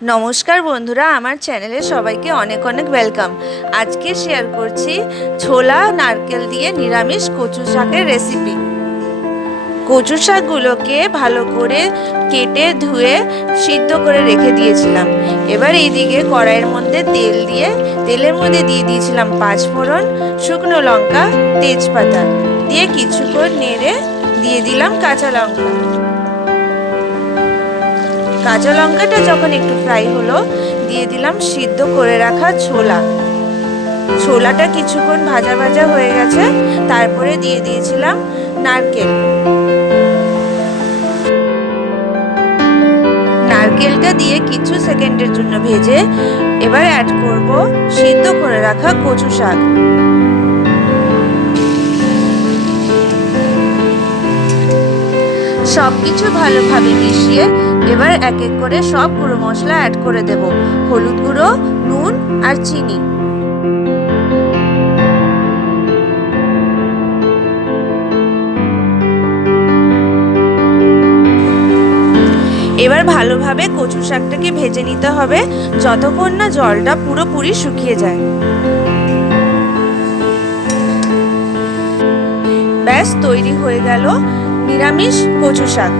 নমস্কার বন্ধুরা, আমার চ্যানেলে সবাইকে অনেক অনেক ওয়েলকাম। আজকে শেয়ার করছি ছোলা নারকেল দিয়ে নিরামিষ কচু শাকের রেসিপি। কচু শাকগুলোকে ভালো করে কেটে ধুয়ে সিদ্ধ করে রেখে দিয়েছিলাম। এবার এইদিকে কড়াইয়ের মধ্যে তেলের মধ্যে দিয়ে দিয়েছিলাম 5 ফোড়ন, শুকনো লঙ্কা, তেজপাতা দিয়ে কিছুক্ষণ নেড়ে দিয়ে দিলাম কাঁচা লঙ্কা। কাঁচা লঙ্কাটা যখন একটু ফ্রাই হলো, দিয়ে দিলাম সিদ্ধ করে রাখা ছোলাটা কিছুক্ষণ ভাজা ভাজা হয়ে গেছে। তারপরে দিয়ে দিয়েছিলাম নারকেলটা দিয়ে কিছু সেকেন্ডের জন্য ভেজে এবার অ্যাড করব সিদ্ধ করে রাখা কচু শাক। সবকিছু ভালোভাবে মিশিয়ে এবার এক এক করে সব গুঁড়ো মশলা অ্যাড করে দেব। হলুদ গুঁড়ো, নুন আর চিনি। এবার ভালোভাবে কচু শাকটাকে ভেজে নিতে হবে যতক্ষণ না জলটা পুরোপুরি শুকিয়ে যায়। ব্যাস তৈরি হয়ে গেল নিরামিষ কচু শাক।